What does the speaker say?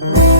Mm-hmm.